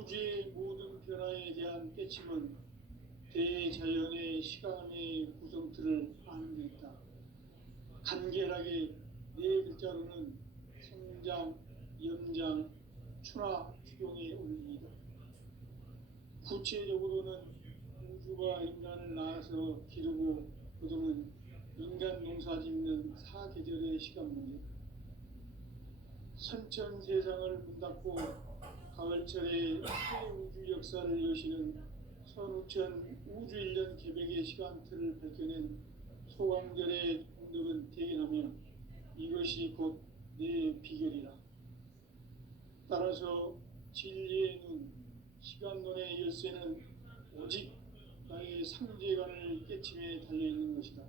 우주의 모든 변화에 대한 깨침은 대자연의 시간의 구성틀을 아는 데 있다. 간결하게 네 글자로는 성장, 연장, 추나 추동의 원리이다. 구체적으로는 우주가 인간을 낳아서 기르고 거두는 인간 농사 짓는 사계절의 시간 문제, 선천 세상을 문 닫고 가을철에 새 우주 역사를 여시는 선우천 우주 1년 개백의 시간틀을 밝혀낸 소강절의 공덕은 대견하며 이것이 곧 내 비결이라. 따라서 진리의 눈, 시간론의 열쇠는 오직 나의 상제관을 깨침에 달려있는 것이다.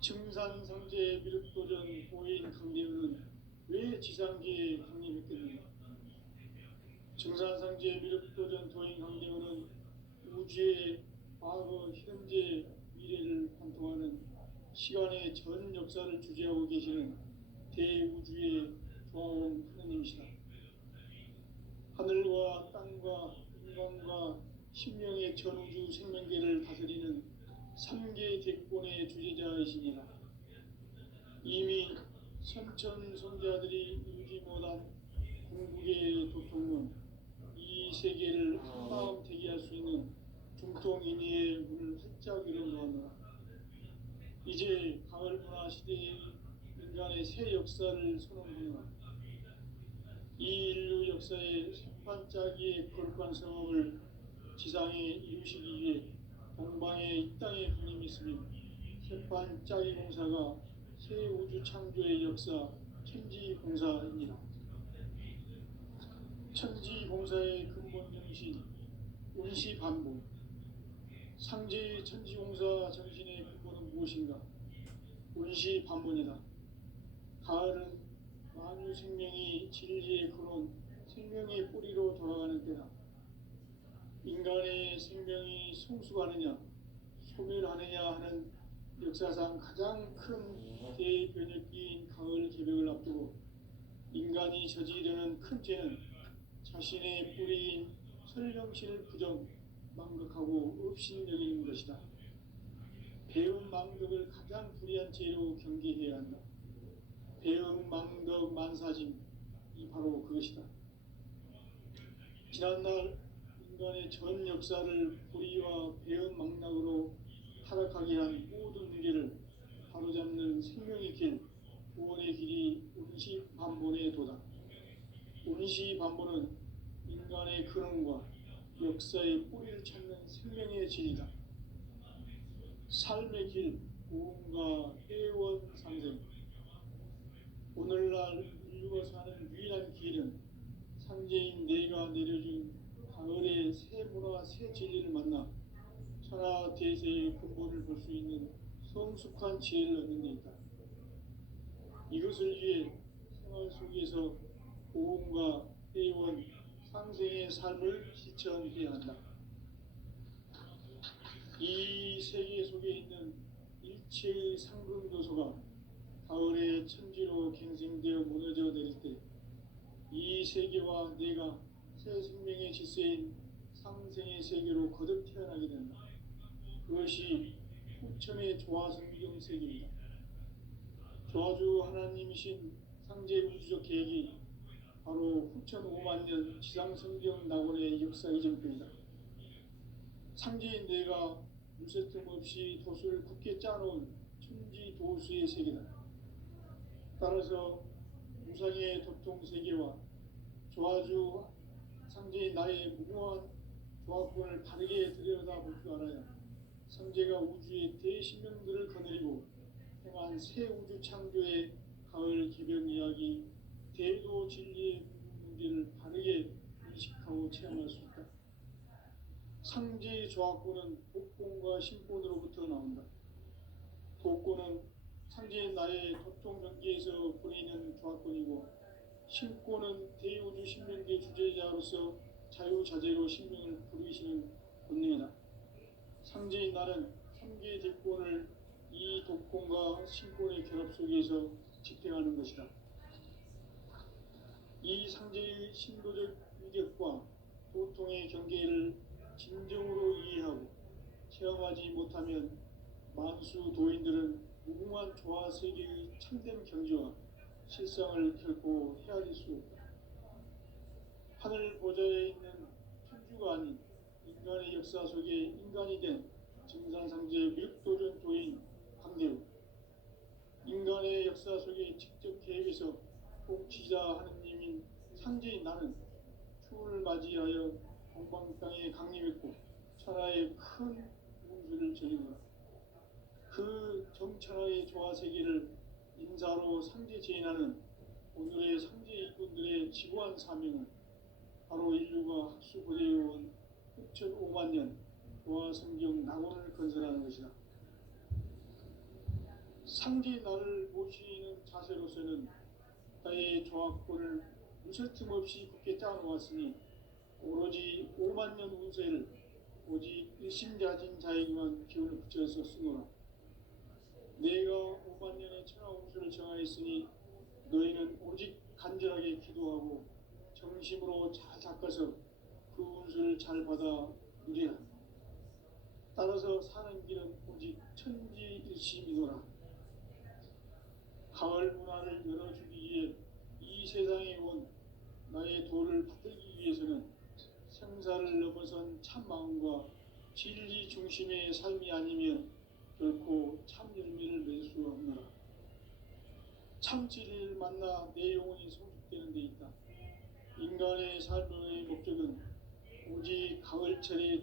증산상제 미륵도전 고인 강대우는 왜 지상계에 강림했겠는가? 증산상제 미륵도전 도인 강대우는 우주의 과거, 현재, 미래를 관통하는 시간의 전 역사를 주재하고 계시는 대우주의 조화원 하느님이시다. 하늘과 땅과 인간과 신명의 전우주 생명계를 다스리는 3계 대권의 주제자이시니라. 이미 선천 성자들이 이루지 못한 궁극의 도통론, 이 세계를 한마음 대기할 수 있는 중통인의의 문을 활짝 열어놓았노라. 이제 가을 문화 시대의 인간의 새 역사를 선언하노라. 이 인류 역사의 새반짝이의 거룩한 성업을 지상에 이루시기 위해 동방에 이 땅에 강림이 있으며 새반짝이 공사가 새 우주 창조의 역사 천지공사입니다. 천지공사의 근본 정신 운시반복, 상제의 천지공사 정신의 근본은 무엇인가? 운시반복이다. 가을은 만유 생명이 진리의 근원, 생명의 뿌리로 돌아가는 때다. 인간의 생명이 성숙하느냐, 소멸하느냐 하는 역사상 가장 큰 대변혁기인 가을 개벽을 앞두고 인간이 저지르는 큰 죄는 자신의 뿌리인 설령신을 부정, 망극하고 업신여기는 것이다. 배음 망덕을 가장 불의한 죄로 경계해야 한다. 배음 망덕 만사짐, 이 바로 그것이다. 지난날 인간의 전 역사를 불의와 배음 망락으로 타락하게 한 모든 문제를 바로잡는 생명의 길, 구원의 길이 운시반본의 도다. 운시반본은 인간의 근원과 역사의 뿌리를 찾는 생명의 진리다. 삶의 길, 고음과 애원상생. 오늘날 인류가 사는 유일한 길은 상제인 내가 내려준 가을의 새 문화, 새 진리를 만나 천하 대세의 근본을 볼 수 있는 성숙한 지혜를 얻는 데 있다. 이것을 위해 생활 속에서 고음과 애원, 상생의 삶을 실천해야 한다. 이 세계 속에 있는 일체의 상근 요소가 가을의 천지로 갱생되어 무너져 내릴 때 이 세계와 내가 새 생명의 질서인 상생의 세계로 거듭 태어나게 된다. 그것이 후천의 조화성경 세계입니다. 조화주 하나님이신 상제 우주적 계획이 바로 후천 5만 년 지상성경 낙원의 역사 이전편이다. 상제인 내가 물새틈 없이 도수를 굳게 짜놓은 천지 도수의 세계다. 따라서 무상의 도통 세계와 조화주 상제인 나의 무궁한 조화권을 바르게 들여다볼 줄 알아야 상제가 우주의 대신명들을 거느리고 행한 새 우주 창조의 가을 개벽 이야기, 대도 진리의 문제를 바르게 인식하고 체험할 수 있다. 상제의 조화권은 독권과 신권으로부터 나온다. 독권은 상제인 나의 도통 경계에서 보내는 조화권이고, 신권은 대우주 신명계 주제자로서 자유자재로 신명을 부르시는 본능이다. 상제인 나는 3계 대권을 이 독권과 신권의 결합 속에서 집행하는 것이다. 이 상제의 신도적 충격과 고통의 경계를 진정으로 이해하고 체험하지 못하면 만수 도인들은 무궁한 조화 세계의 참된 경지와 실상을 결코 헤아릴 수 없다. 하늘 보좌에 있는 천주가 아닌 인간의 역사 속에 인간이 된 증산상제 미륵도전 도인 강대우, 인간의 역사 속에 직접 계획해서 통치자 하느님인 상제인 나는 추운을 맞이하여 동방 땅에 강림했고 천하의 큰 운수를 전해노라. 그 정천하의 조화 세계를 인사로 상제 제인하는 오늘의 상제 일꾼들의 지구한 사명은 바로 인류가 학수고대해온 6,500만 년 조화 성경 낙원을 건설하는 것이다. 상제 나를 모시는 자세로서는 나의 조화권을 무설 틈 없이 굳게 짜놓았으니 오로지 5만 년 운세를 오직 일심자진 자에게만 기운을 붙여서 쓰노라. 내가 5만 년의 천하 운수를 정하였으니 너희는 오직 간절하게 기도하고 정심으로 잘 닦아서 그 운수를 잘 받아 누리라. 따라서 사는 길은 오직 천지일심이노라. 가을 문화를 열어주기 위해 이 세상에 온 나의 도를 받들기 위해서는 생사를 넘어선 참 마음과 진리 중심의 삶이 아니면 결코 참 열매를 맺을 수 없노라. 참 진리를 만나 내 영혼이 성숙되는 데 있다. 인간의 삶의 목적은 오직 가을철의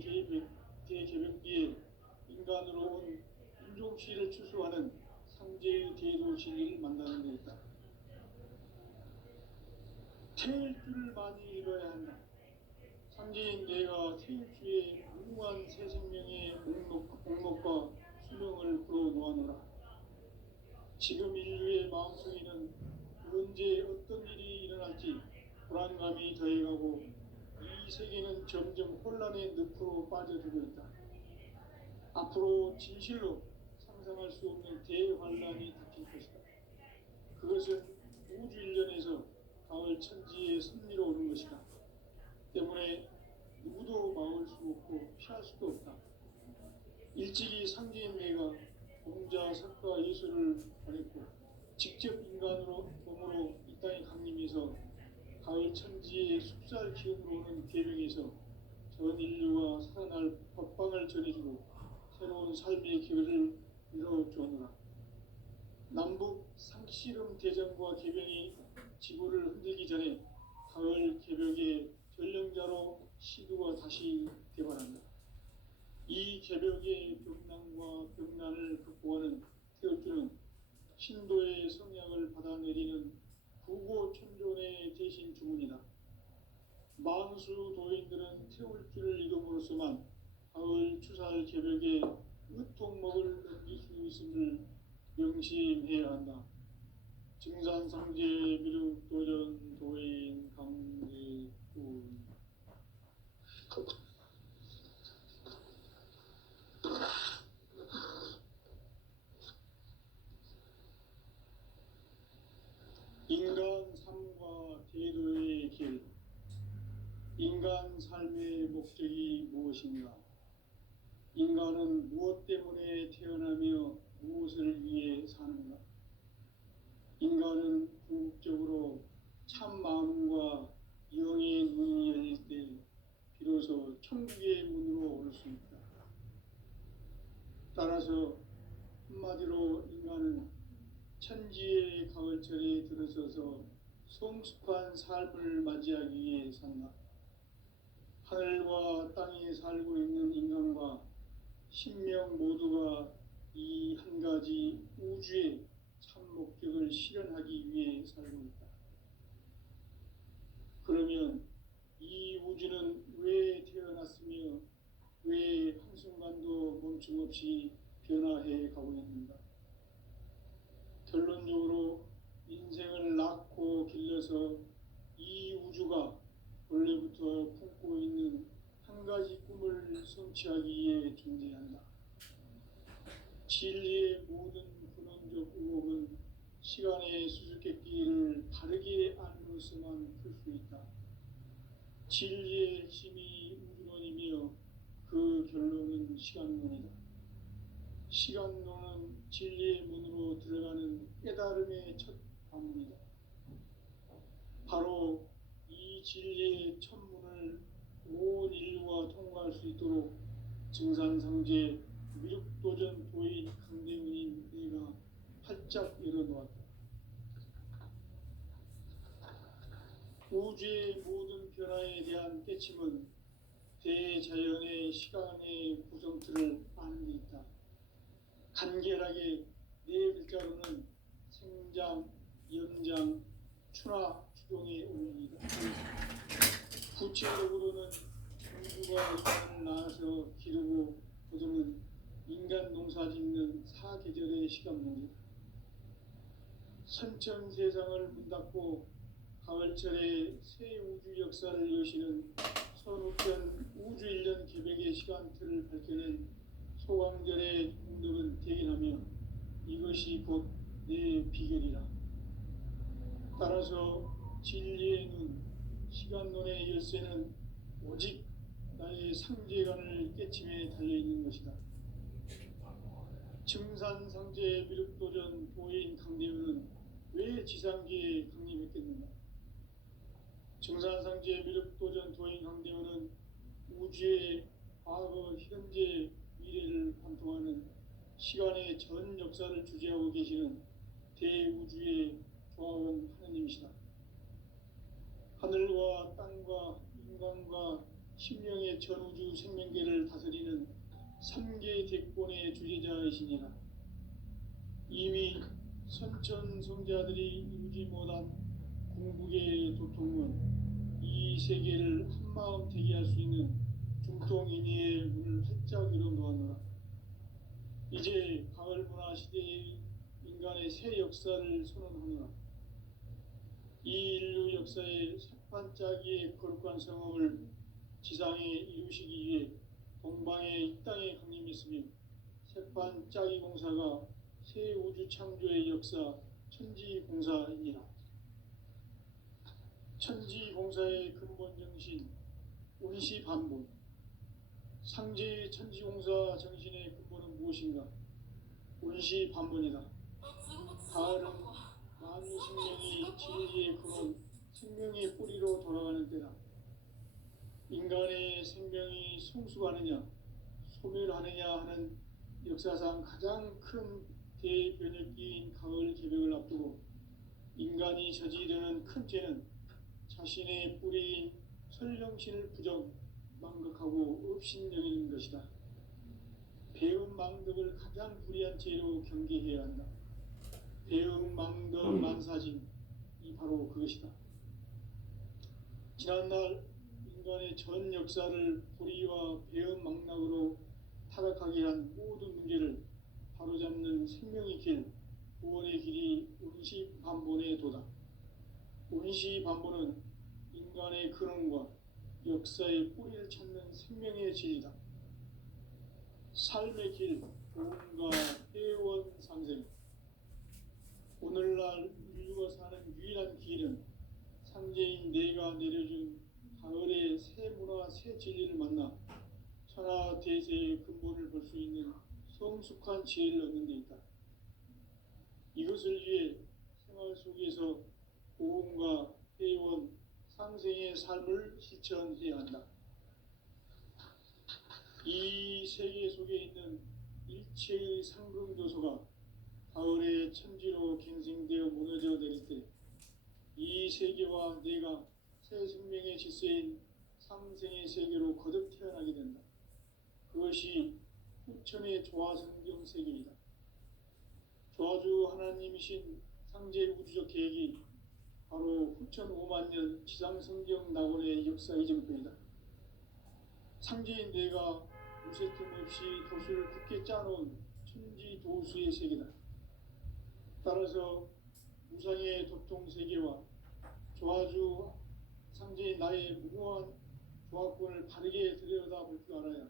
대개벽기에 인간으로 온 인종시를 추수하는 상제의 대도 진리를 만나는 데 있다. 태일 줄을 많이 읽어야 한다. 상제인 내가 태일주의 무궁한 새 생명의 목록과 수명을 불어놓아노라. 지금 인류의 마음속에는 언제 어떤 일이 일어날지 불안감이 더해가고 이 세계는 점점 혼란의 늪으로 빠져들고 있다. 앞으로 진실로 상상할 수 없는 대환란이 닥칠 것이다. 그것은 우주 일련에서 가을 천지의 섭리로 오는 것이다. 때문에 누구도 막을 수 없고 피할 수도 없다. 일찍이 상제인 내가 공자, 석가, 예수를 보냈고 직접 인간으로 몸으로 이 땅에 강림해서 가을 천지의 숙살 기운으로 오는 계명에서 전 인류가 살아날 법방을 전해주고 새로운 삶의 기회를 이뤄주었노라. 남북 상씨름 대전과 개병이 지구를 흔들기 전에 가을 개벽의 전령자로 시두가 다시 개발한다. 이 개벽의 벽난과 벽난을 극복하는 태울주는 신도의 성약을 받아내리는 구고천존의 대신 주문이다. 만수 도인들은 태울주를 이름으로서만 가을 추살 개벽의 으통목을 넘길 수 있음을 명심해야 한다. 증산상제 미륵도전 도인 강대훈. 인간 삶과 제도의 길. 인간 삶의 목적이 무엇인가? 인간은 무엇 때문에 태어나며 무엇을 위해 사는가? 인간은 궁극적으로 참 마음과 영의 문이 열릴 때 비로소 천국의 문으로 올 수 있다. 따라서 한마디로 인간은 천지의 가을철에 들어서서 성숙한 삶을 맞이하기 위해 산다. 하늘과 땅에 살고 있는 인간과 신명 모두가 이 한 가지 우주의 참 목적을 실현하기 위해 살고 있다. 그러면 이 우주는 왜 태어났으며 왜 한순간도 멈춤없이 변화해 가고 있는가? 결론적으로 인생을 낳고 길러서 이 우주가 원래부터 품고 있는 한 가지 꿈을 성취하기 위해 존재한다. 진리의 모든 근원적 의혹은 시간의 수수께끼를 바르게 알므로서만 풀 수 있다. 진리의 핵심이 우주론이며 그 결론은 시간론이다. 시간론은 진리의 문으로 들어가는 깨달음의 첫 관문이다. 바로 이 진리의 첫 문을 온 인류가 통과할 수 있도록 증산상제 미륵도전 도인 강대문인 내가 활짝 열어놓았다. 우주의 모든 변화에 대한 깨침은 대자연의 시간의 구성틀을 아는 데 있다. 간결하게 네 글자로는 생장, 연장, 추나 추동의 원리이다. 구체적으로는 우주가 인간을 낳아서 기르고 거두는 인간 농사 짓는 사계절의 시간문이다. 선천 세상을 문닫고 가을철에 새 우주 역사를 여시는 선우편 우주 1년 개백의 시간틀을 밝혀낸 소강절의 공덕은 대견하며 이것이 곧 내 비결이라. 따라서 진리의 눈, 시간론의 열쇠는 오직 나의 상제관을 깨침에 달려있는 것이다. 증산상제 미륵도전 도인 강대우는 왜 지상기에 강림했겠는가? 증산상제 미륵도전 도인 강대우는 우주의 과거, 현재, 미래를 관통하는 시간의 전 역사를 주재하고 계시는 대우주의 조합원 하느님이시다. 하늘과 땅과 인간과 심령의 전우주 생명계를 다스리는 3개 대권의 주제자이시니라. 이미 선천성자들이 이루지 못한 궁극의 도통은 이 세계를 한마음 되게 할 수 있는 중통인의의 문을 활짝 열어놓았노라. 이제 가을 문화 시대의 인간의 새 역사를 선언하노라. 이 인류 역사의 새판짜기의 거룩한 성험을 지상에 이루시기 위해 동방의 이 땅에 강림했으며 새판짜기 공사가 새 우주 창조의 역사 천지공사이니라. 천지공사의 근본 정신 운시반본. 상제의 천지공사 정신의 근본은 무엇인가? 운시반본이다. 가을은 만유 생명이 진리의 근원, 생명의 뿌리로 돌아가는 때다. 인간의 생명이 성숙하느냐, 소멸하느냐 하는 역사상 가장 큰 대변혁기인 가을 개벽을 앞두고 인간이 저지르는 큰 죄는 자신의 뿌리인 설령신을 부정, 망각하고 업신여기는 것이다. 배움 망덕을 가장 불의한 죄로 경계해야 한다. 배움 망덕 만사진, 이 바로 그것이다. 지난날 인간의 전 역사를 불의와 배움 망락으로 타락하게 한 모든 문제를 바로잡는 생명의 길, 구원의 길이 운시반본의 도다. 운시반본은 인간의 근원과 역사의 뿌리를 찾는 생명의 진리다. 삶의 길, 구원과 회원 상생. 오늘날 인류가 사는 유일한 길은 상제인 내가 내려준 가을의 새 문화, 새 진리를 만나 천하 대세의 근본을 볼 수 있는 성숙한 지혜를 얻는 데 있다. 이것을 위해 생활 속에서 고음과 회원, 상생의 삶을 실천해야 한다. 이 세계 속에 있는 일체의 상승조소가 가을의 천지로 갱생되어 무너져 내릴 때 이 세계와 내가 새 생명의 질서인 상생의 세계로 거듭 태어나게 된다. 그것이 후천의 조화성경 세계이다. 조화주 하나님이신 상제 우주적 계획이 바로 후천 5만 년 지상성경 낙원의 역사 이전편이다. 상제인 내가 무쇠틈 없이 도수를 굳게 짜놓은 천지도수의 세계다. 따라서 무상의 도통세계와 조화주 상제인 나의 무궁한 조화권을 바르게 들여다볼 줄 알아야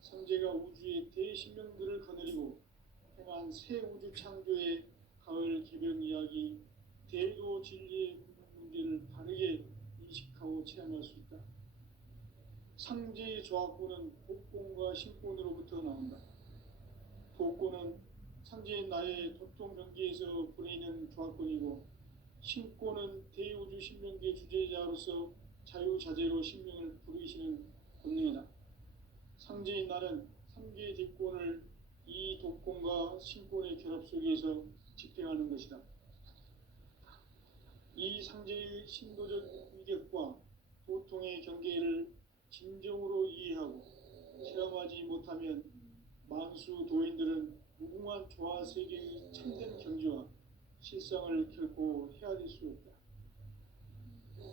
상제가 우주의 대신명들을 거느리고 행한 새 우주 창조의 가을 개벽 이야기, 대도 진리의 문제를 바르게 인식하고 체험할 수 있다. 상제의 조합구는 복권과 신권으로부터 나온다. 복권은 상제인 나의 도통 경계에서 보내는 조합권이고, 신권은 대우주 신명계 주제자로서 자유자재로 신명을 부르시는 권능이다. 상제인 나는 3개의 대권을 이 독권과 신권의 결합 속에서 집행하는 것이다. 이 상제의 신도적 위격과 도통의 경계를 진정으로 이해하고 체험하지 못하면 만수 도인들은 무궁한 조화 세계의 참된 경지와 실상을 결코 헤아릴 수 없다.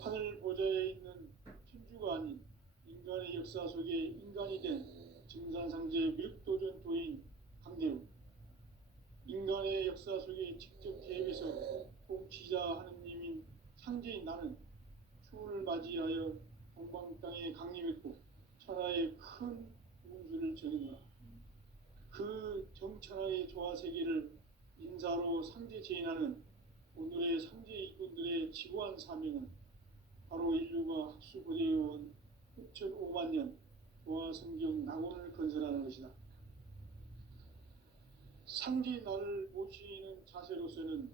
하늘 보좌에 있는 천주가 아닌 인간의 역사 속에 인간이 된 증산상제 미륵도전 도인 강대우, 인간의 역사 속에 직접 개입해서 통치자 하느님인 상제인 나는 추운을 맞이하여 동방 땅에 강림했고 천하의 큰 운수를 전했노라. 그 정천하의 조화 세계를 인사로 상제 제인하는 오늘의 상제 일꾼들의 지구한 사명은 바로 인류가 학수고대해온 6,500만 년 조화 성경 낙원을 건설하는 것이다. 상제인 나를 모시는 자세로서는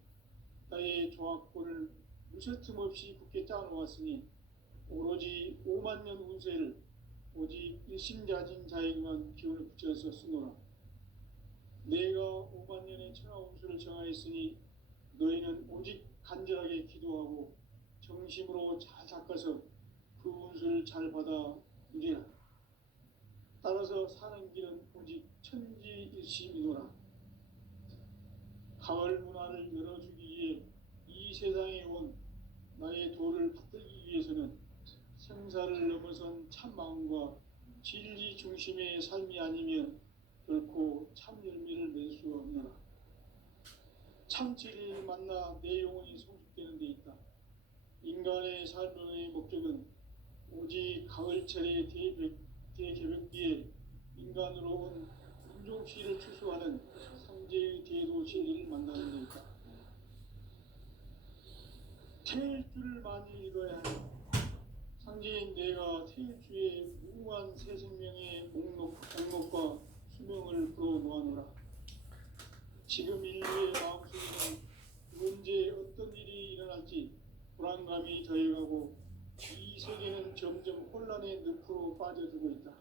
나의 조합권을 무쇠틈 없이 굳게 짜놓았으니 오로지 5만 년 운세를 오직 일심자진 자에게만 기운을 붙여서 쓰노라. 내가 5만 년의 천하 운수를 정하였으니 너희는 오직 간절하게 기도하고 정심으로 잘 닦아서 그 운수를 잘 받아 누리라. 따라서 사는 길은 오직 천지일심이노라. 가을 문화를 열어주기 위해 이 세상에 온 나의 도를 받들기 위해서는 생사를 넘어선 참 마음과 진리 중심의 삶이 아니면 결코 참 열매를 맺을 수 없노라. 참 진리를 만나 내 영혼이 성숙되는 데 있다. 인간의 삶의 목적은 오직 가을철의 대개벽기에 인간으로 온 인종시를 추수하는 상제의 대도 진리를 만나는 데 있다. 태일주를 많이 읽어야 한다. 상제인 내가 태일주의 무궁한 새 생명의 목록과 수명을 풀어놓아노라. 지금 인류의 마음속에는 언제 어떤 일이 일어날지 불안감이 더해가고 이 세계는 점점 혼란의 늪으로 빠져들고 있다.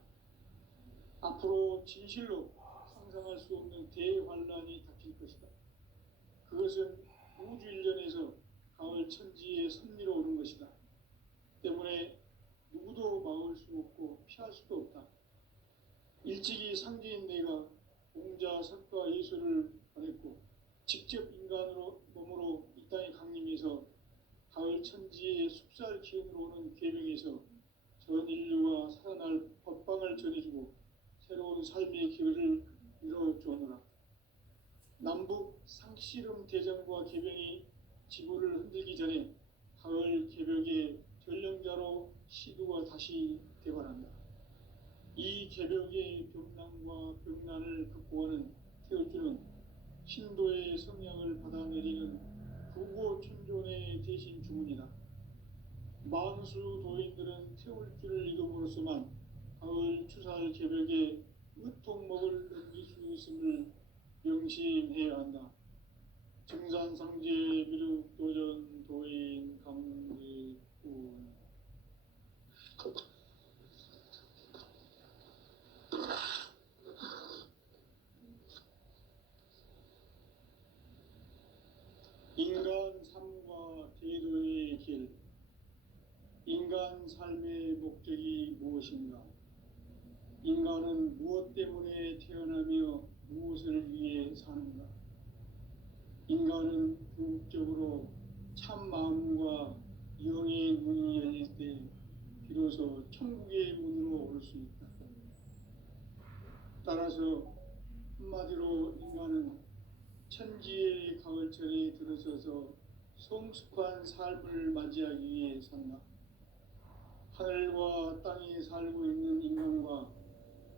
앞으로 진실로 상상할 수 없는 대환란이 닥칠 것이다. 그것은 우주 일련에서 가을 천지의 섭리로 오는 것이다. 때문에 누구도 막을 수 없고 피할 수도 없다. 일찍이 상제인 내가 공자, 석가, 예수를 보냈고 직접 인간으로 몸으로 이 땅에 강림해서 가을 천지의 숲살 기운으로 오는 계명에서 전 인류가 살아날 법방을 전해주고 새로운 삶의 길을 이뤄주오노라. 남북 상씨름 대전과 개병이 지구를 흔들기 전에 가을 개벽의 전령자로 시두가 다시 대발한다. 이 개벽의 병난과 병난을 극복하는 태울주는 신도의 성향을 받아내리는 부고춘존의 대신 주문이다. 만수 도인들은 태울주를 읽음으로써만 가을 추살 개벽에 의통목을 넘길 수 있음을 명심해야 한다. 증산상제 미륵도전 도인 강대군. 인간 삶과 대도의 길. 인간 삶의 목적이 무엇인가? 인간은 무엇 때문에 태어나며 무엇을 위해 사는가? 인간은 궁극적으로 참 마음과 영의 문이 열릴 때 비로소 천국의 문으로 올 수 있다. 따라서 한마디로 인간은 천지의 가을철에 들어서서 성숙한 삶을 맞이하기 위해 산다. 하늘과 땅에 살고 있는 인간과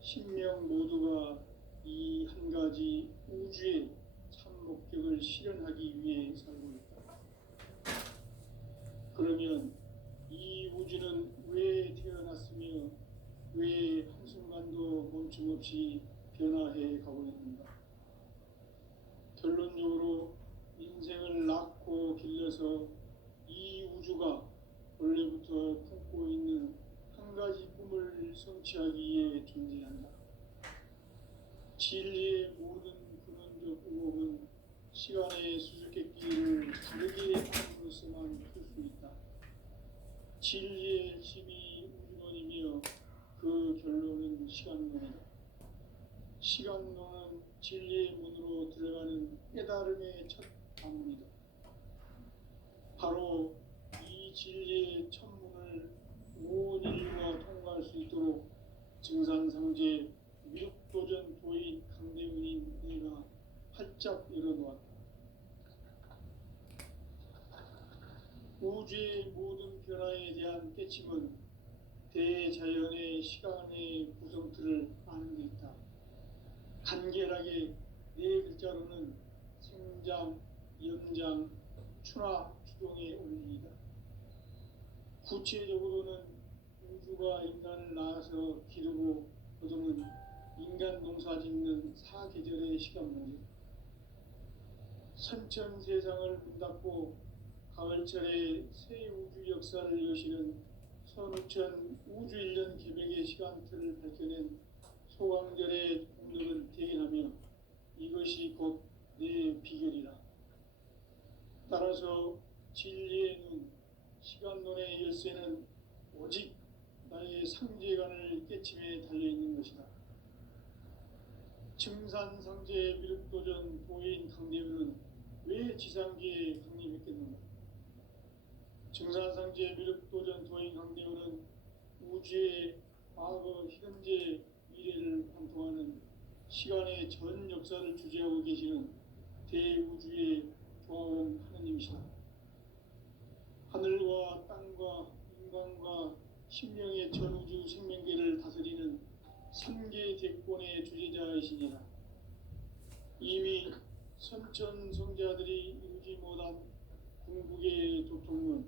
신명 모두가 이 한 가지 우주의 참 목적을 실현하기 위해 살고 있다. 그러면 이 우주는 왜 태어났으며 왜 한순간도 멈춤 없이 변화해 가고 있는가? 결론적으로 인생을 낳고 길러서 이 우주가 원래부터 품고 있는 한 가지 꿈을 성취하기 위해 존재한다. 진리의 모든 근원적 의혹은 시간의 수수께끼를 다르게 함으로써만 풀 수 있다. 진리의 핵심이 우주론이며 그 결론은 시간론이다. 시간론은 진리의 문으로 들어가는 깨달음의 첫 방문이다. 바로 이 진리의 첫 문을 온 인류가 통과할 수 있도록 증산상제 미륵도전 도인 강대훈인 내가 활짝 열어놓았다. 우주의 모든 변화에 대한 깨침은 대자연의 시간의 구성틀을 아는 데 있다. 간결하게 네 글자로는 생장, 연장, 추나 추동의 원리이다. 구체적으로는 우주가 인간을 낳아서 기르고 거두는 인간 농사 짓는 사계절의 시간 문제. 선천 세상을 문 닫고 가을철에 새 우주 역사를 여시는 선우천 우주 1년 기백의 시간틀을 밝혀낸 소강절의 공덕을 대견하며 이것이 곧 내 비결이라. 따라서 진리의 눈, 시간론의 열쇠는 오직 나의 상제관을 깨침에 달려있는 것이다. 증산상제 미륵도전 도인 강대훈은 왜 지상계에 강림했겠는가? 증산상제 미륵도전 도인 강대훈은 우주의 과거, 현재, 미래를 관통하는 시간의 전 역사를 주재하고 계시는 대우주의 조화원 하느님이시다. 하늘과 땅과 인간과 신명의 전우주 생명계를 다스리는 3계 대권의 주재자이시니라. 이미 선천 성자들이 이루지 못한 궁극의 도통은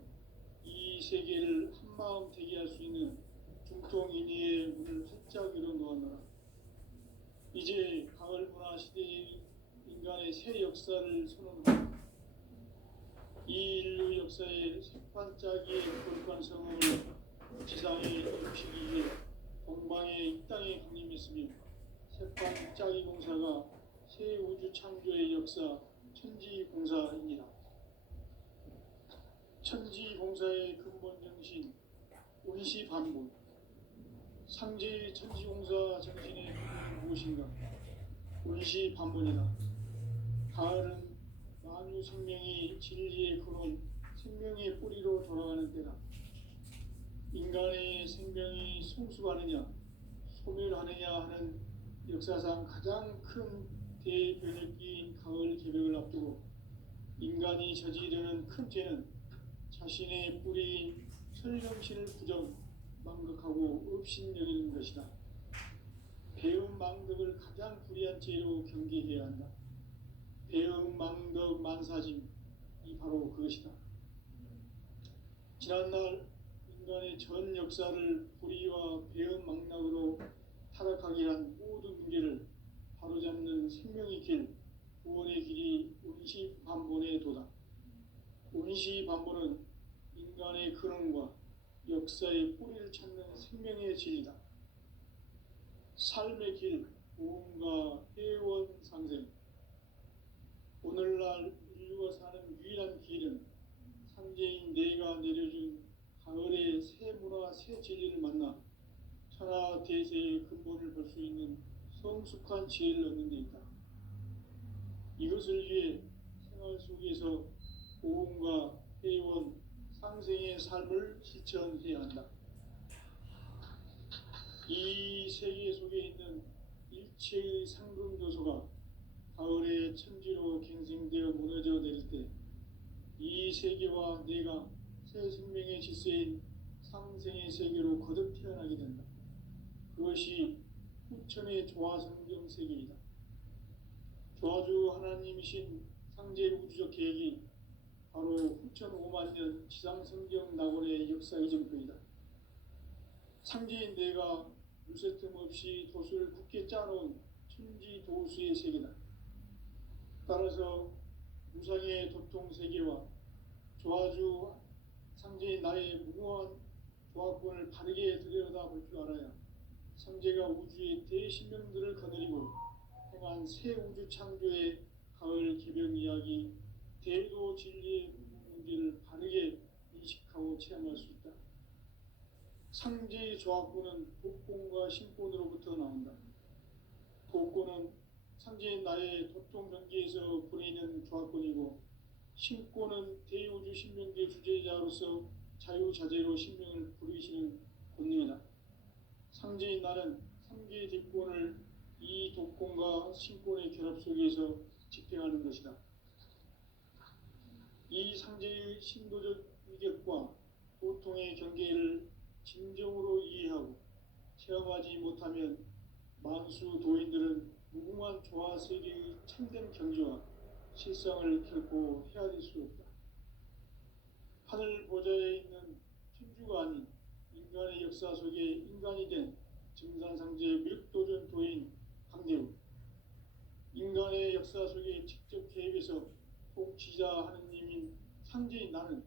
이 세계를 한마음 되게 할 수 있는 중통인의의 문을 활짝 열어놓았노라. 이제 가을 문화 시대의 인간의 새 역사를 선언하고 이 인류 역사의 색반짝이의 불관성을 지상에 입히기 위해 동방의 이 땅에 강림했으며 색반짝이 공사가 새 우주 창조의 역사 천지공사입니다. 천지공사의 근본 정신 운시반복. 상제의 천지공사 정신의 근원은 무엇인가? 운시반복이다. 가을은 만유 생명이 진리의 근원, 생명의 뿌리로 돌아가는 때다. 인간의 생명이 성숙하느냐, 소멸하느냐 하는 역사상 가장 큰 대변혁기인 가을 개벽을 앞두고 인간이 저지르는 큰 죄는 자신의 뿌리인 설령신을 부정, 망극하고 업신여기는 것이다. 배움 망덕을 가장 불의한 죄로 경계해야 한다. 배움 망덕 만사짐이 바로 그것이다. 지난날 인간의 전 역사를 불의와 배움 망락으로 타락하게 한 모든 문제를 바로잡는 생명의 길, 구원의 길이 운시반본의 도다. 운시반본은 인간의 근원과 역사의 뿌리를 찾는 생명의 진리다. 삶의 길, 구원과 회원 상생. 오늘날 인류가 사는 유일한 길은 상제인 내가 내려준 가을의 새 문화, 새 진리를 만나 천하 대세의 근본을 볼 수 있는 성숙한 지혜를 얻는 데 있다. 이것을 위해 생활 속에서 고음과 회원, 상생의 삶을 실천해야 한다. 이 세계 속에 있는 일체의 상승교소가 가을의 천지로 갱생되어 무너져 내릴 때 이 세계와 내가 새 생명의 질서인 상생의 세계로 거듭 태어나게 된다. 그것이 후천의 조화성경 세계이다. 조화주 하나님이신 상제 우주적 계획이 바로 후천 5만 년 지상성경 낙원의 역사 이정표이다. 상제인 내가 무쇠틈 없이 도수를 굳게 짜놓은 천지도수의 세계다. 따라서 무상의 도통 세계와 조화주 상제인 나의 무모한 조합권을 바르게 들여다볼 줄 알아야 상제가 우주의 대신명들을 거느리고 행한 새 우주 창조의 가을 개병 이야기, 대도 진리의 문제를 바르게 인식하고 체험할 수 있다. 상제의 조합권은 복권과 신권으로부터 나온다. 복권은 상제인 나의 도통 경계에서 보내는 조합권이고, 신권은 대우주 신명계 주제자로서 자유자재로 신명을 부르시는 권능이다. 상제인 나는 상계의 뒷권을 이 독권과 신권의 결합 속에서 집행하는 것이다. 이 상제의 신도적 위격과 보통의 경계를 진정으로 이해하고 체험하지 못하면 만수 도인들은 무궁한 조화 세계의 참된 경지와 실상을 결코 헤아릴 수 없다. 하늘 보좌에 있는 천주가 아닌 인간의 역사 속에 인간이 된 증산상제의 밀도전 도인 강대우, 인간의 역사 속에 직접 개입해서 통치자 하느님인 상제인 나는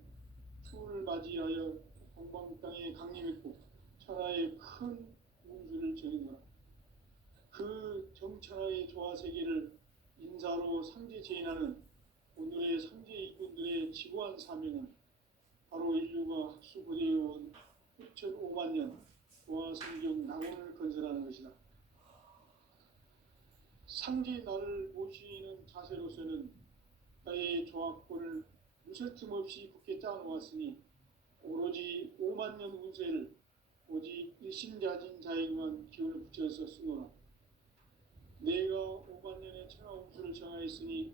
추운을 맞이하여 동방 땅에 강림했고 천하의 큰 운수를 정해노라. 그 정천하의 조화 세계를 인사로 상제 제인하는 오늘의 상제 일꾼들의 지고한 사명은 바로 인류가 학수고대해온 6,500만 년 조화 성경 낙원을 건설하는 것이다. 상제 나를 모시는 자세로서는 나의 조합권을 무쇠 틈 없이 굳게 짜놓았으니 오로지 5만 년 운세를 오직 일심자진 자에게만 기운을 붙여서 쓰노라. 내가 5만 년의 천하 운수를 정하였으니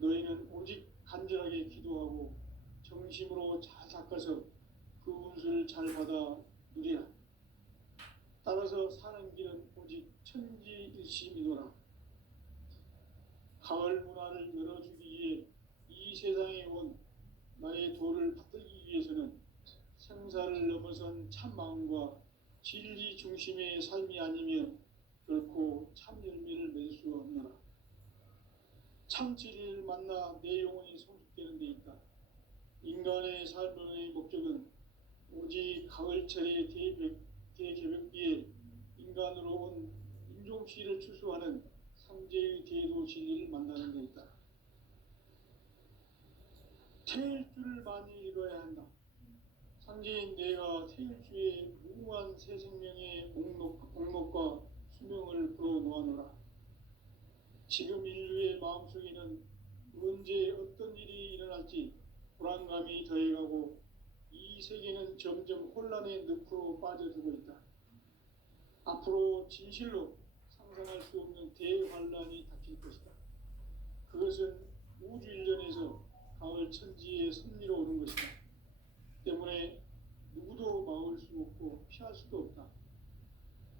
너희는 오직 간절하게 기도하고 정심으로 잘 닦아서 그 운수를 잘 받아 누리라. 따라서 사는 길은 오직 천지일심이노라. 가을 문화를 열어주기 위해 이 세상에 온 나의 도를 받들기 위해서는 생사를 넘어선 참마음과 진리 중심의 삶이 아니면 결코 참 열매를 맺을 수 없노라. 참 진리를 만나 내 영혼이 성숙되는 데 있다. 인간의 삶의 목적은 오직 가을철의 대개벽비에 인간으로 온 인종시를 추수하는 상제의 대도 진리를 만나는 데 있다. 태일 줄을 많이 읽어야 한다. 상제인 내가 태일주의 무궁한 새 생명의 목록과 수명을 불어놓아노라. 지금 인류의 마음속에는 언제 어떤 일이 일어날지 불안감이 더해가고 이 세계는 점점 혼란의 늪으로 빠져들고 있다. 앞으로 진실로 상상할 수 없는 대환란이 닥칠 것이다. 그것은 우주 일련에서 가을 천지의 섭리로 오는 것이다. 때문에 누구도 막을 수 없고 피할 수도 없다.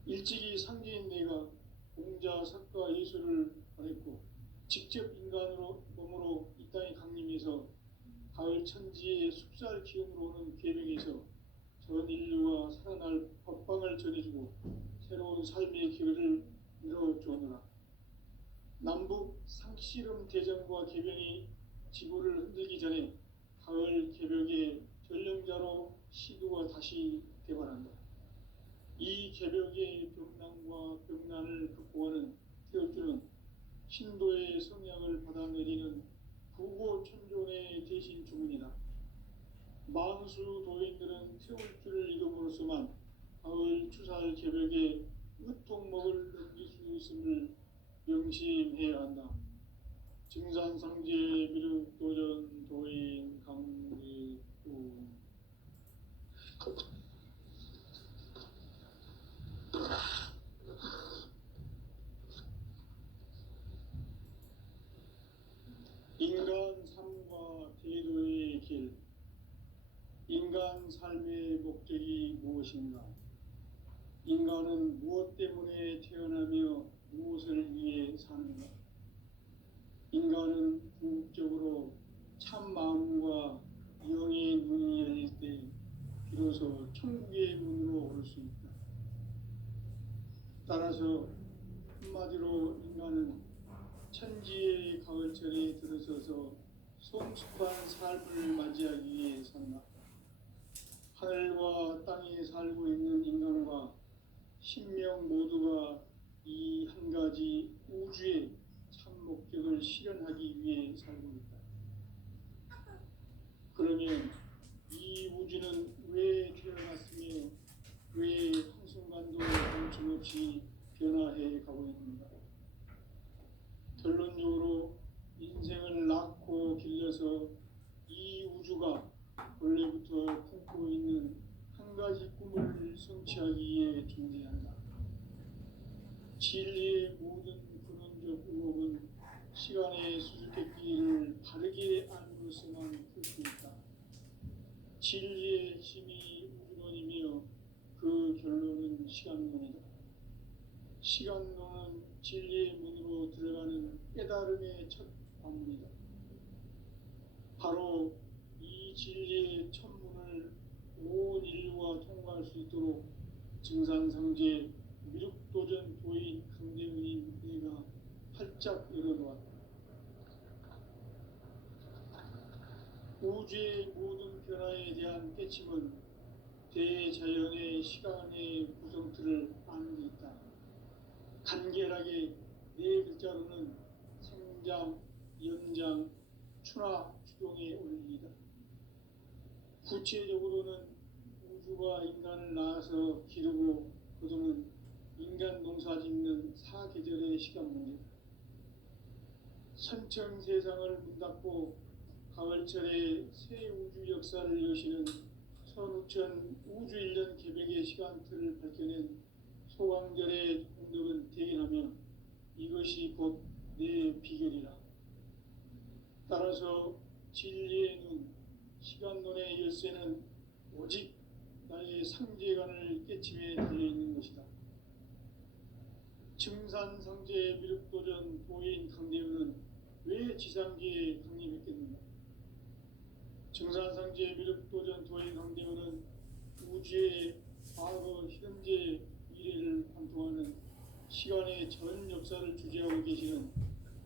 일찍이 상제인 내가 공자, 석가, 예수를 보냈고 직접 인간으로 몸으로 이 땅에 강림해서 가을 천지의 숲살 기운으로 오는 계명에서 전 인류가 살아날 법방을 전해주고 새로운 삶의 길을 열어주오노라. 남북 상씨름 대전과 개병이 지구를 흔들기 전에 가을 개벽의 전령자로 시도가 다시 개발한다. 이 개벽의 병난과 병난을 극복하는 태울주는 신도의 성향을 받아내리는 부고천존의 대신 주문이다. 만수 도인들은 태울주를 읽음으로써만 가을 추살 개벽의 으통목을 넘길 수 있음을 명심해야 한다. 증산상제 미륵도전 도인 강리구 인간 삶과 대도의 길. 인간 삶의 목적이 무엇인가? 인간은 무엇 때문에 태어나며 무엇을 위해 사는가? 인간은 궁극적으로 참 마음과 영의 문이 열릴 때 비로소 천국의 문으로 올 수 있다. 따라서 한마디로 인간은 천지의 가을철에 들어서서 성숙한 삶을 맞이하기 위해 산다. 하늘과 땅에 살고 있는 인간과 신명 모두가 이 한 가지 우주의 참 목적을 실현하기 위해 살고 있다. 그러면 이 우주는 왜 태어났으며 왜 한순간도 멈춤없이 변화해 가고 있는가? 결론적으로 인생을 낳고 길러서 이 우주가 원래부터 품고 있는 한 가지 꿈을 성취하기 위해 존재한다. 진리의 모든 근원적 의혹은 시간의 수수께끼를 바르게 알고서만 풀 수 있다. 진리의 핵심이 우주론이며 그 결론은 시간론이다. 시간론은 진리의 문으로 들어가는 깨달음의 첫 관문이다. 바로 이 진리의 첫 문을 온 인류가 통과할 수 있도록 증산상제 미륵도전 도인 강대문인 내가 활짝 열어놓았다. 우주의 모든 변화에 대한 깨침은 대자연의 시간의 구성틀을 아는 데 있다. 간결하게 네 글자로는 생장, 연장, 추나 추동의 원리이다. 구체적으로는 우주가 인간을 낳아서 기르고 거두는 인간 농사 짓는 사계절의 시간 문제다. 선천 세상을 문 닫고 가을철에 새 우주 역사를 여시는 선우천 우주 1년 개백의 시간틀을 밝혀낸 소강절의 공덕은 대견하며 이것이 곧 내 비결이라. 따라서 진리의 눈, 시간론의 열쇠는 오직 나의 상제관을 깨침에 달려있는 것이다. 증산상제 미륵도전 도인 강대우는 왜 지상계에 강림했겠는가? 증산상제 미륵도전 도인 강대우는 우주의 과거, 현재, 미래를 관통하는 시간의 전 역사를 주재하고 계시는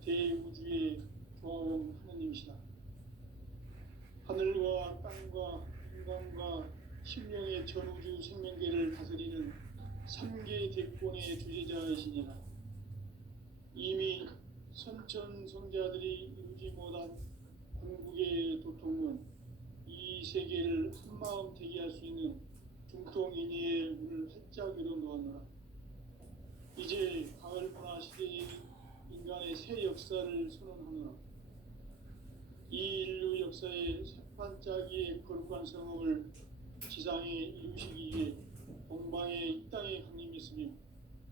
대우주의 조화원 하느님이시다. 하늘과 땅과 인간과 신명의 전우주 생명계를 다스리는 3개 대권의 주재자이시니라. 이미 선천성자들이 이루지 못한 궁극의 도통은 이 세계를 한마음 되게 할 수 있는 중통인의의 문을 활짝 열어놓았노라. 이제 가을 문화 시대의 인간의 새 역사를 선언하노라. 이 인류 역사의 새판짜기의 거룩한 성업을 지상에 이루시기 위해 동방의 이 땅에 강림했으며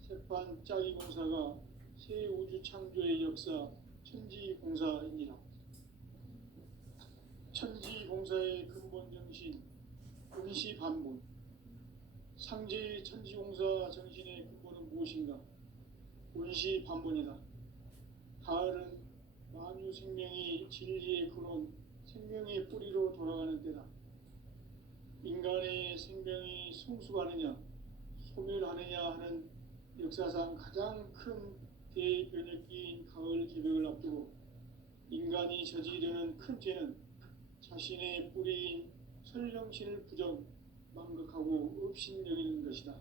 새판짜기 공사가 새 우주 창조의 역사 천지공사이니라. 천지공사의 근본 정신 운시반본. 상제의 천지공사 정신의 근본은 무엇인가? 운시반본이다. 가을은 만유 생명이 진리의 근원, 생명의 뿌리로 돌아가는 때다. 인간의 생명이 성숙하느냐, 소멸하느냐 하는 역사상 가장 큰 대변혁기인 가을 개벽을 앞두고 인간이 저지르는 큰 죄는 자신의 뿌리인 설령신을 부정, 망극하고 업신여기는 것이다.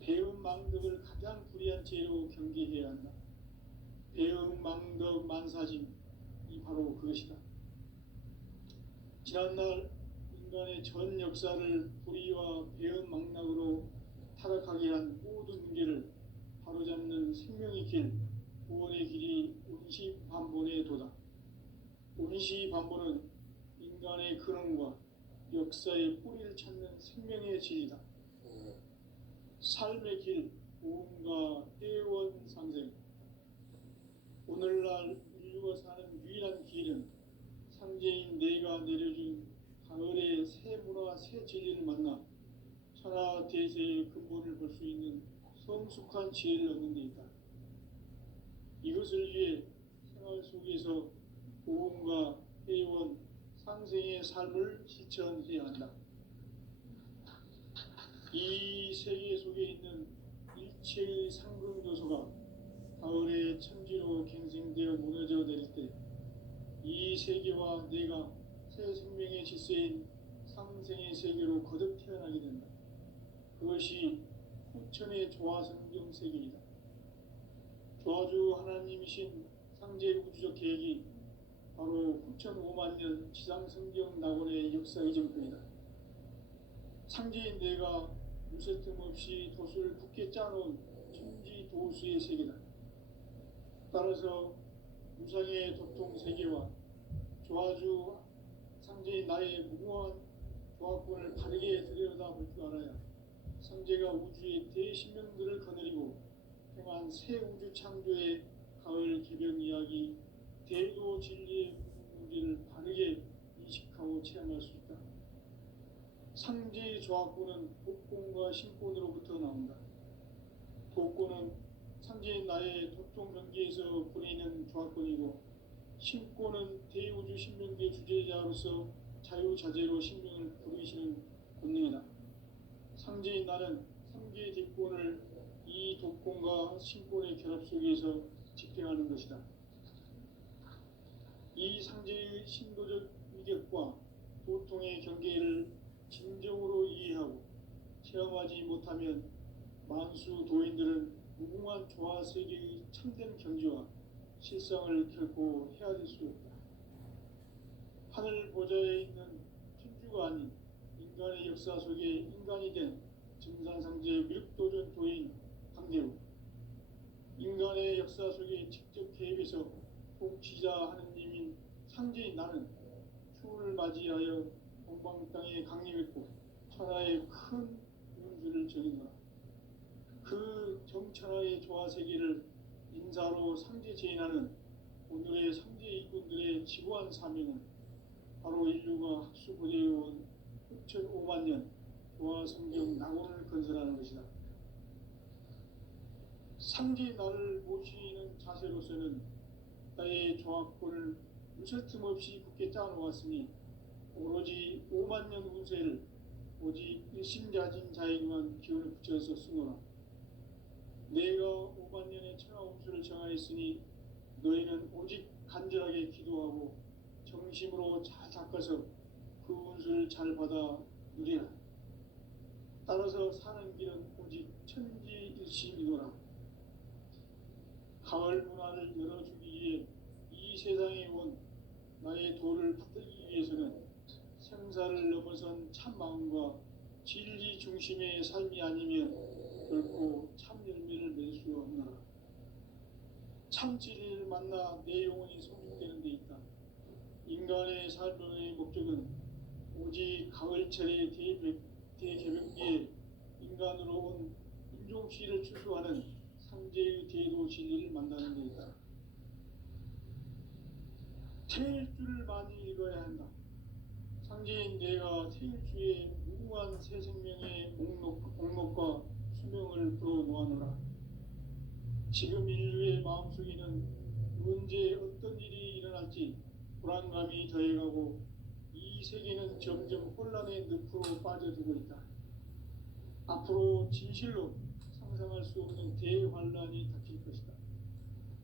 배움 망덕을 가장 불의한 죄로 경계해야 한다. 배움 망덕 만사짐이 바로 그것이다. 지난날 인간의 전 역사를 불의와 배움 망락으로 타락하게 한 모든 문제를 바로잡는 생명의 길, 구원의 길이 운시반본의 도다. 운시반본은 인간의 근원과 역사의 뿌리를 찾는 생명의 질이다. 삶의 길, 구원과 회원 상생. 오늘날 인류가 사는 유일한 길은 상제인 내가 내려준 가을의 새 문화, 새 진리를 만나 천하 대세의 근본을 볼 수 있는 성숙한 지혜를 얻는 데 있다. 이것을 위해 생활 속에서 구원과 회원, 상생의 삶을 실천해야 한다. 이 세계 속에 있는 제3금교소가 가을의 천지로 갱생되어 무너져 내릴 때 이 세계와 내가 새 생명의 질서인 상생의 세계로 거듭 태어나게 된다. 그것이 후천의 조화성경 세계이다. 조화주 하나님이신 상제 우주적 계획이 바로 후천 5만 년 지상성경 낙원의 역사 이전편이다. 상제인 내가 무쇠 틈 없이 돛을 굳게 짜놓은 천지 도수의 세계다. 따라서 무상의 도통 세계와 조화주 상제인 나의 무궁한 조화권을 바르게 들여다볼 줄 알아야 상제가 우주의 대신명들을 거느리고 행한 새 우주 창조의 가을 개변 이야기 대도 진리의 문제를 바르게 인식하고 체험할 수 있다. 상제의 조화권은 복권과 신권으로부터 나온다. 복권은 상제인 나의 도통 경계에서 보내는 조화권이고, 신권은 대우주 신명계 주제자로서 자유자재로 신명을 부르시는 권능이다. 상제인 나는 3개의 대권을 이 도권과 신권의 결합 속에서 집행하는 것이다. 이 상제의 신도적 위격과 도통의 경계를 진정으로 이해하고 체험하지 못하면 만수 도인들은 무궁한 조화 세계의 참된 경지와 실상을 결코 헤아릴 수 없다. 하늘 보좌에 있는 천주가 아닌 인간의 역사 속에 인간이 된 증산상제 밀도전 도인 강대우, 인간의 역사 속에 직접 개입해서 통치자 하느님인 상제인 나는 추운을 맞이하여 동방 땅에 강림했고 천하의 큰 운주를 전인하라. 그 정천하의 조화 세계를 인사로 상제 제인하는 오늘의 상제 이군들의 지구한 사명은 바로 인류가 학수고대해온 6,5만 년 조화 성경 낙원을 건설하는 것이다. 상제 나를 모시는 자세로서는 나의 조화권을 무쇠 틈 없이 굳게 짜놓았으니 오로지 5만 년 운세를 오직 일심자진 자에게만 기운을 붙여서 쓰노라. 내가 5만 년의 천하 운수를 정하였으니 너희는 오직 간절하게 기도하고 정심으로 잘 닦아서 그 운수를 잘 받아 누리라. 따라서 사는 길은 오직 천지일심이노라. 가을 문화를 열어주기 위해 이 세상에 온 나의 도를 받들기 위해서는 생사를 넘어선 참 마음과 진리 중심의 삶이 아니면 결코 참 열매를 맺을 수 없노라. 참 진리를 만나 내 영혼이 성숙되는 데 있다. 인간의 삶의 목적은 오직 가을철의 대개벽기에 인간으로 온 인종시를 추수하는 상제의 대도 진리를 만나는 데 있다. 태일주를 많이 읽어야 한다. 상제인 내가 태일주의 무궁한 새 생명의 목록과 수명을 풀어놓아노라. 지금 인류의 마음속에는 언제 어떤 일이 일어날지 불안감이 더해가고 이 세계는 점점 혼란의 늪으로 빠져들고 있다. 앞으로 진실로 상상할 수 없는 대환란이 닥칠 것이다.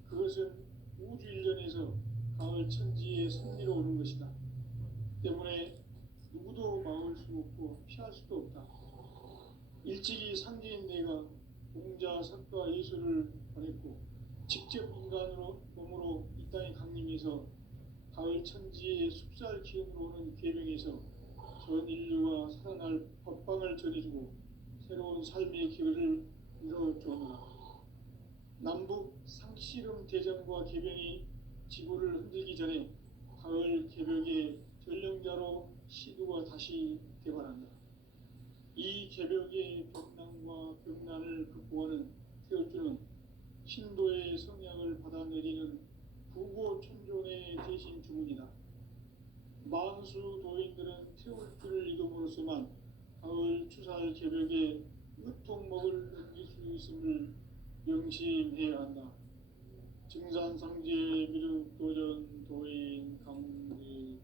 그것은 우주 일전에서 가을 천지의 승리로 오는 것이다. 때문에 누구도 막을 수 없고 피할 수도 없다. 일찍이 상제인 내가 공자, 석가, 예수를 보냈고 직접 인간으로 몸으로 이 땅에 강림해서 가을 천지의 숲살 기운으로 오는 계명에서 전 인류가 살아날 법방을 전해주고 새로운 삶의 기회를 이뤄주었노라. 남북 상씨름 대전과 개병이 지구를 흔들기 전에 가을 개벽의 전령자로 시두가 다시 개발한다. 이 개벽의 벽난과 벽난을 극복하는 태울주는 신도의 성향을 받아내리는 부고천존의 대신 주문이다. 만수 도인들은 태울주를 이름으로서만 가을 추살 개벽의 으통목을 넘길 수 있음을 명심해야 한다. 증산상제 미륵도전 도인 강대군